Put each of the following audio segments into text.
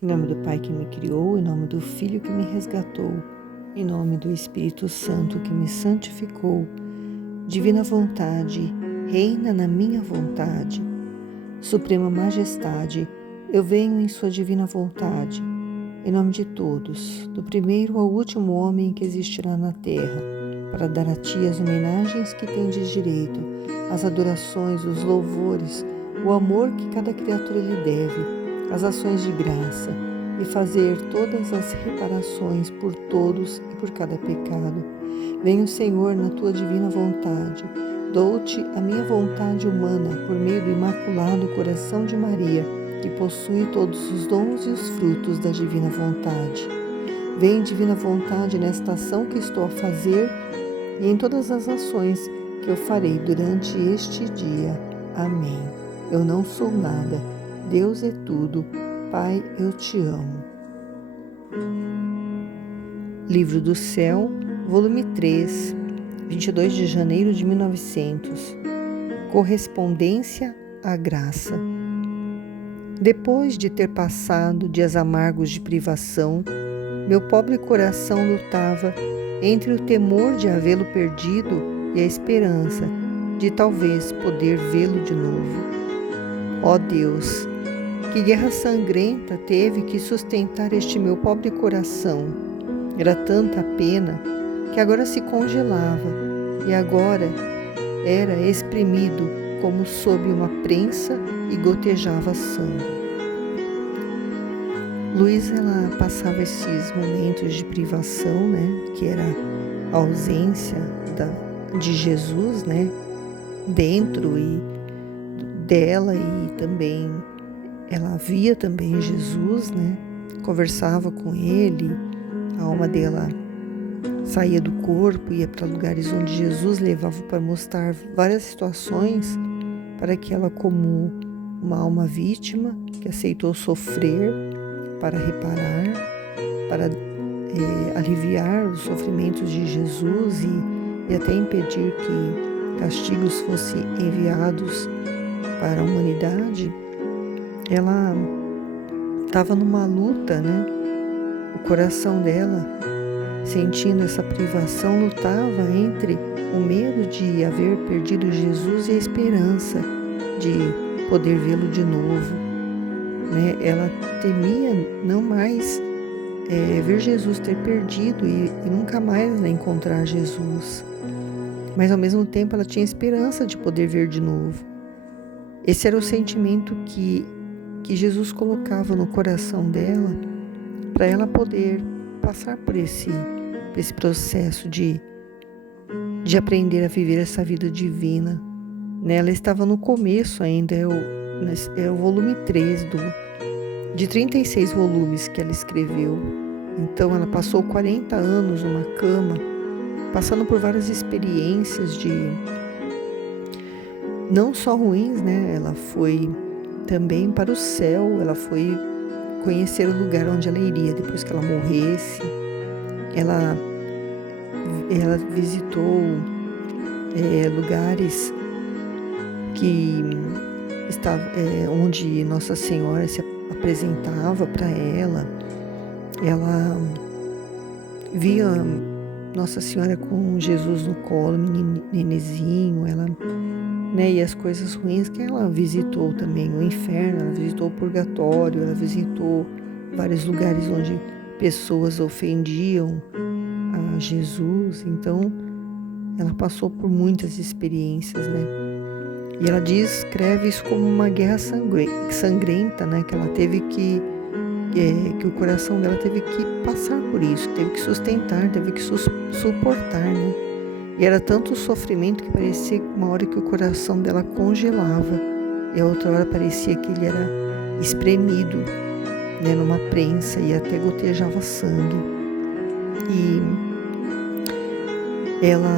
Em nome do Pai que me criou, em nome do Filho que me resgatou, em nome do Espírito Santo que me santificou. Divina vontade, reina na minha vontade. Suprema majestade, eu venho em sua divina vontade, em nome de todos, do primeiro ao último homem que existirá na terra, para dar a ti as homenagens que tendes direito, as adorações, os louvores, o amor que cada criatura lhe deve, as ações de graça, e fazer todas as reparações por todos e por cada pecado. Venho, Senhor, na tua divina vontade. Dou-te a minha vontade humana por meio do imaculado coração de Maria, que possui todos os dons e os frutos da divina vontade. Vem, divina vontade, nesta ação que estou a fazer e em todas as ações que eu farei durante este dia. Amém. Eu não sou nada. Deus é tudo. Pai, eu te amo. Livro do Céu, volume 3, 22 de janeiro de 1900. Correspondência à graça. Depois de ter passado dias amargos de privação, meu pobre coração lutava entre o temor de havê-lo perdido e a esperança de talvez poder vê-lo de novo. Ó Deus, que guerra sangrenta teve que sustentar este meu pobre coração. Era tanta a pena que agora se congelava e agora era espremido como sob uma prensa e gotejava sangue. Luísa, ela passava esses momentos de privação, que era a ausência de Jesus, dentro dela, e também ela via também Jesus, conversava com ele, a alma dela saía do corpo, ia para lugares onde Jesus levava para mostrar várias situações para que ela, como uma alma vítima, que aceitou sofrer para reparar, para aliviar os sofrimentos de Jesus e até impedir que castigos fossem enviados para a humanidade, ela estava numa luta, O coração dela, sentindo essa privação, lutava entre o medo de haver perdido Jesus e a esperança de poder vê-lo de novo. Ela temia não mais ver Jesus, ter perdido e nunca mais encontrar Jesus. Mas ao mesmo tempo ela tinha esperança de poder ver de novo. Esse era o sentimento que Jesus colocava no coração dela, para ela poder passar por esse processo de aprender a viver essa vida divina. Ela estava no começo ainda, é o volume 3 de 36 volumes que ela escreveu. Então ela passou 40 anos numa cama, passando por várias experiências não só ruins, Ela foi também para o céu, ela foi conhecer o lugar onde ela iria depois que ela morresse. Ela visitou lugares que onde Nossa Senhora se apresentava para ela. Ela via Nossa Senhora com Jesus no colo, nenezinho, e as coisas ruins que ela visitou também, o inferno, ela visitou o purgatório, ela visitou vários lugares onde pessoas ofendiam a Jesus. Então ela passou por muitas experiências, E ela descreve isso como uma guerra sangrenta, que ela teve que o coração dela teve que passar por isso, teve que sustentar, teve que suportar, E era tanto sofrimento que parecia uma hora que o coração dela congelava e a outra hora parecia que ele era espremido, numa prensa, e até gotejava sangue. E ela,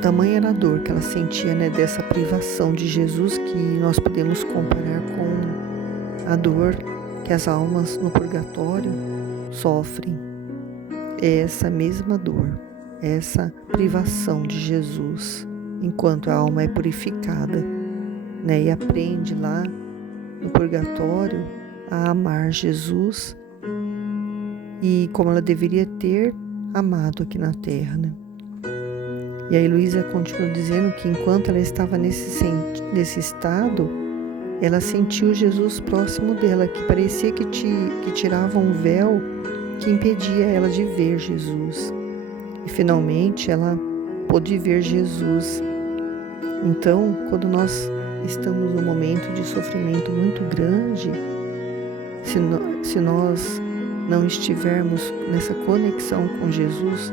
tamanha era a dor que ela sentia, dessa privação de Jesus, que nós podemos comparar com a dor que as almas no purgatório sofrem. É essa mesma dor, essa privação de Jesus, enquanto a alma é purificada, e aprende lá no purgatório a amar Jesus e como ela deveria ter amado aqui na terra, né? E aí Luísa continua dizendo que enquanto ela estava nesse estado, ela sentiu Jesus próximo dela, que parecia que tirava um véu que impedia ela de ver Jesus. E finalmente ela pôde ver Jesus. Então, quando nós estamos num momento de sofrimento muito grande, se nós não estivermos nessa conexão com Jesus,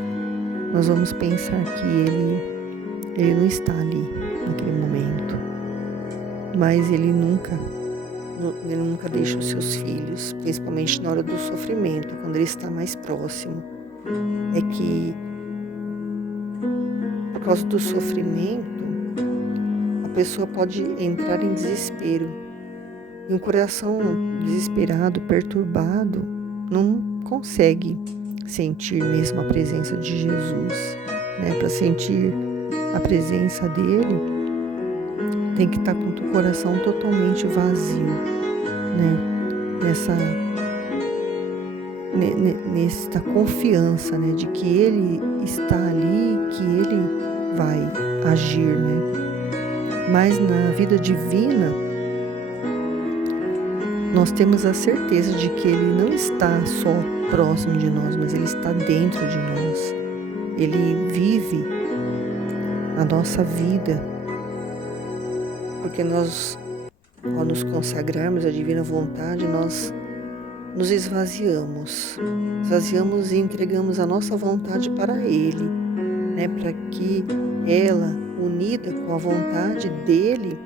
nós vamos pensar que Ele não está ali naquele momento. Mas Ele nunca deixa os seus filhos, principalmente na hora do sofrimento, quando Ele está mais próximo. É que, por causa do sofrimento, a pessoa pode entrar em desespero. E um coração desesperado, perturbado, não consegue sentir mesmo a presença de Jesus, né? Para sentir a presença dele, tem que estar com o coração totalmente vazio, né? Nessa confiança, né? De que ele está ali, que ele vai agir, né? Mas na vida divina, nós temos a certeza de que Ele não está só próximo de nós, mas Ele está dentro de nós. Ele vive a nossa vida, porque nós, ao nos consagrarmos à divina vontade, nós nos esvaziamos e entregamos a nossa vontade para Ele, né? Para que ela, unida com a vontade dEle,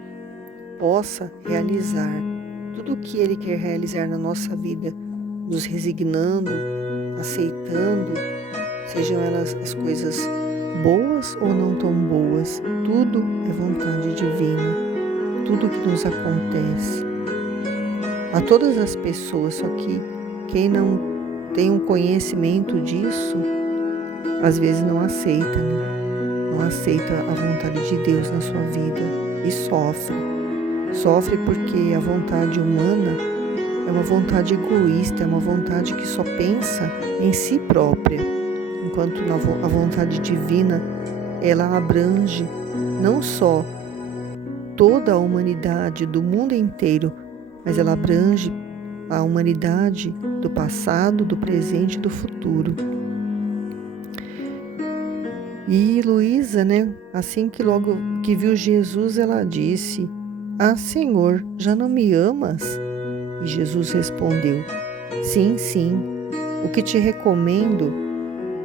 possa realizar tudo o que Ele quer realizar na nossa vida, nos resignando, aceitando, sejam elas as coisas boas ou não tão boas, tudo é vontade divina, tudo que nos acontece. A todas as pessoas, só que quem não tem um conhecimento disso, às vezes não aceita, né? Não aceita a vontade de Deus na sua vida e sofre. Sofre porque a vontade humana é uma vontade egoísta, é uma vontade que só pensa em si própria, enquanto a vontade divina, ela abrange não só toda a humanidade do mundo inteiro, mas ela abrange a humanidade do passado, do presente e do futuro. E Luísa, né, assim que logo que viu Jesus, ela disse: "Ah, Senhor, já não me amas?" E Jesus respondeu: "Sim, sim, o que te recomendo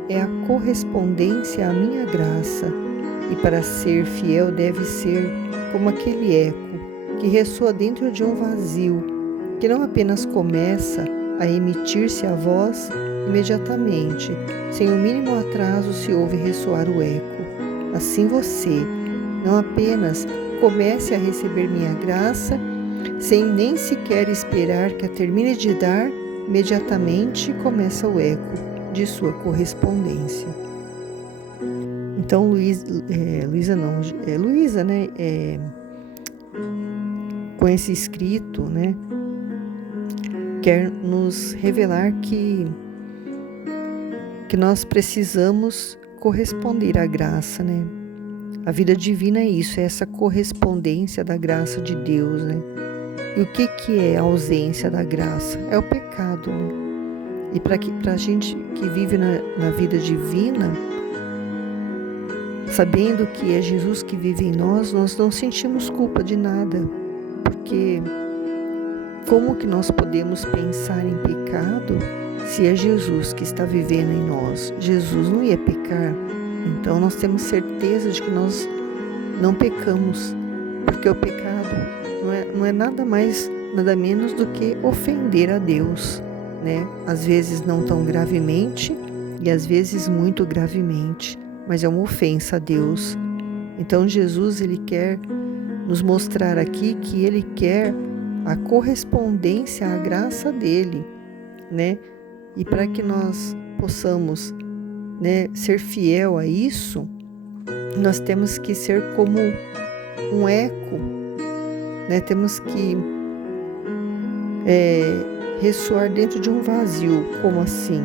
é a correspondência à minha graça, e para ser fiel deve ser como aquele eco que ressoa dentro de um vazio, que não apenas começa a emitir-se a voz imediatamente, sem o mínimo atraso se ouve ressoar o eco. Assim você, não apenas comece a receber minha graça, sem nem sequer esperar que a termine de dar, imediatamente começa o eco de sua correspondência." Então Luísa, né, com esse escrito, né, quer nos revelar que nós precisamos corresponder à graça, né? A vida divina é isso, é essa correspondência da graça de Deus, né? E o que é a ausência da graça? É o pecado, né? E para a gente que vive na vida divina, sabendo que é Jesus que vive em nós não sentimos culpa de nada, porque como que nós podemos pensar em pecado se é Jesus que está vivendo em nós? Jesus não ia pecar. Então nós temos certeza de que nós não pecamos, porque o pecado não é nada mais, nada menos do que ofender a Deus, né? Às vezes não tão gravemente e às vezes muito gravemente, mas é uma ofensa a Deus. Então Jesus, ele quer nos mostrar aqui que ele quer a correspondência à graça dele, né? E para que nós possamos, né, ser fiel a isso, nós temos que ser como um eco, né? Temos que ressoar dentro de um vazio. Como assim?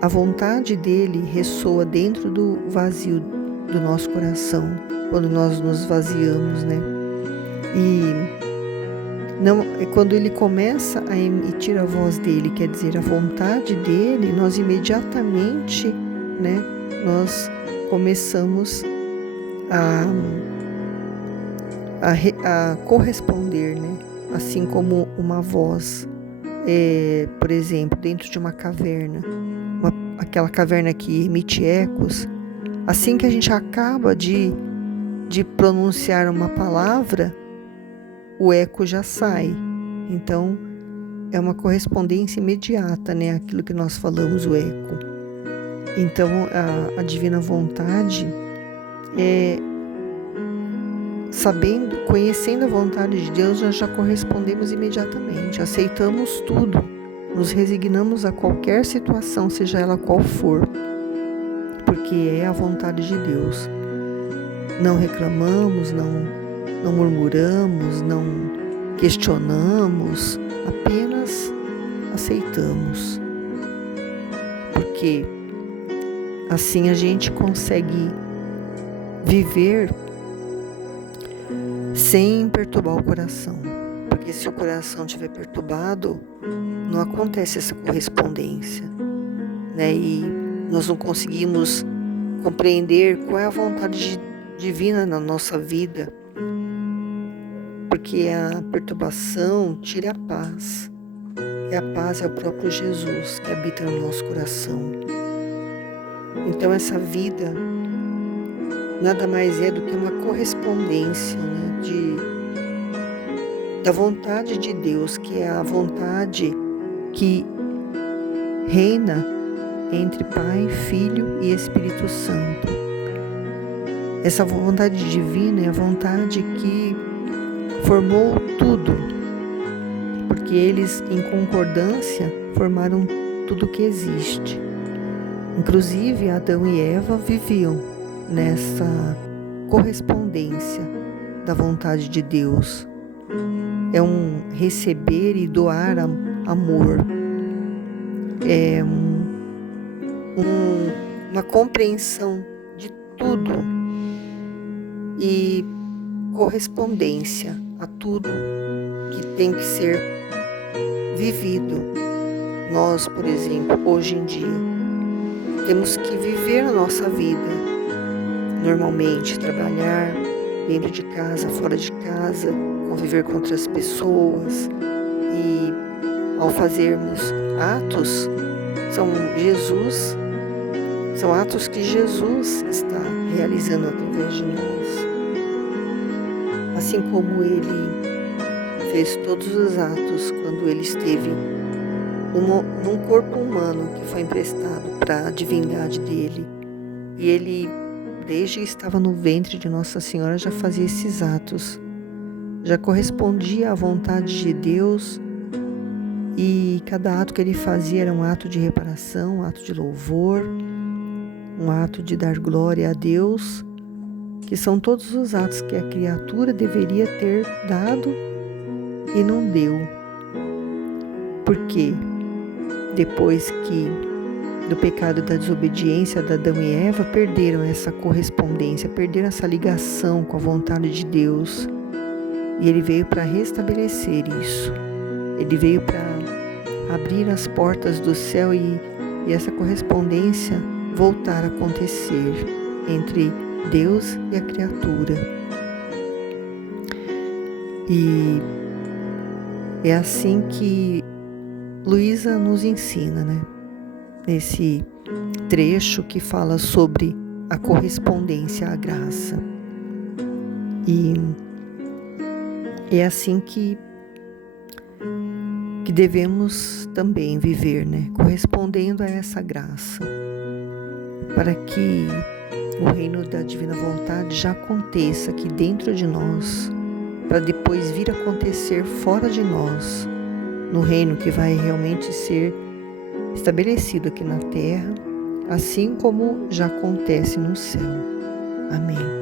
A vontade dele ressoa dentro do vazio do nosso coração, quando nós nos esvaziamos, né? E não, quando ele começa a emitir a voz dele, quer dizer, a vontade dele, nós imediatamente, né, nós começamos a corresponder, né? Assim como uma voz, por exemplo, dentro de uma caverna, aquela caverna que emite ecos, assim que a gente acaba de pronunciar uma palavra, o eco já sai. Então, é uma correspondência imediata, né? Aquilo que nós falamos, o eco. Então, a divina vontade conhecendo a vontade de Deus, nós já correspondemos imediatamente, aceitamos tudo, nos resignamos a qualquer situação, seja ela qual for, porque é a vontade de Deus. Não reclamamos, não murmuramos, não questionamos, apenas aceitamos. Porque assim a gente consegue viver sem perturbar o coração. Porque se o coração estiver perturbado, não acontece essa correspondência, né? E nós não conseguimos compreender qual é a vontade divina na nossa vida, porque a perturbação tira a paz, e a paz é o próprio Jesus que habita no nosso coração. Então essa vida nada mais é do que uma correspondência, né, da vontade de Deus, que é a vontade que reina entre Pai, Filho e Espírito Santo. Essa vontade divina é a vontade que formou tudo, porque eles, em concordância, formaram tudo que existe. Inclusive, Adão e Eva viviam nessa correspondência da vontade de Deus. É um receber e doar amor. É uma compreensão de tudo e correspondência a tudo que tem que ser vivido. Nós, por exemplo, hoje em dia, temos que viver a nossa vida normalmente, trabalhar dentro de casa, fora de casa, conviver com outras pessoas, e ao fazermos atos, são atos que Jesus está realizando através de nós. Assim como ele fez todos os atos quando ele esteve num corpo humano que foi emprestado para a divindade dele. E ele, desde que estava no ventre de Nossa Senhora, já fazia esses atos, já correspondia à vontade de Deus, e cada ato que ele fazia era um ato de reparação, um ato de louvor, um ato de dar glória a Deus, que são todos os atos que a criatura deveria ter dado e não deu. Porque depois do pecado da desobediência de Adão e Eva, perderam essa correspondência, perderam essa ligação com a vontade de Deus. E ele veio para restabelecer isso. Ele veio para abrir as portas do céu e essa correspondência voltar a acontecer entre Deus e a criatura. E é assim que Luísa nos ensina, né? Nesse trecho que fala sobre a correspondência à graça. E é assim que devemos também viver, né? Correspondendo a essa graça, para que o reino da divina vontade já aconteça aqui dentro de nós, para depois vir a acontecer fora de nós, no reino que vai realmente ser estabelecido aqui na terra, assim como já acontece no céu. Amém.